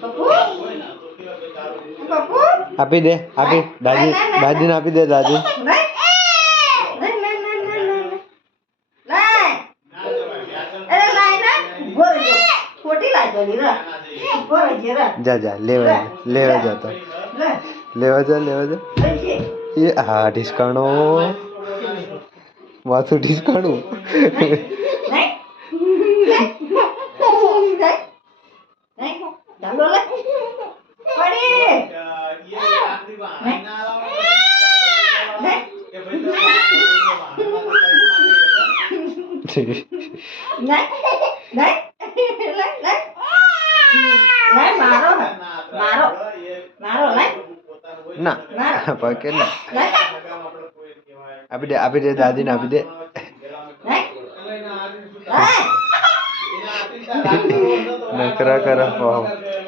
પપ્પુ પપ્પુ આપી દે આપી દાદી દાદીને આપી દે દાદી જા જા લેવા લેવા જતો લેવા જા એ હા ઢીસકાણો માથું ઢીસકાણું ના પકે ના આપી દે દાદીને આપી દે નકરા કરે પાવ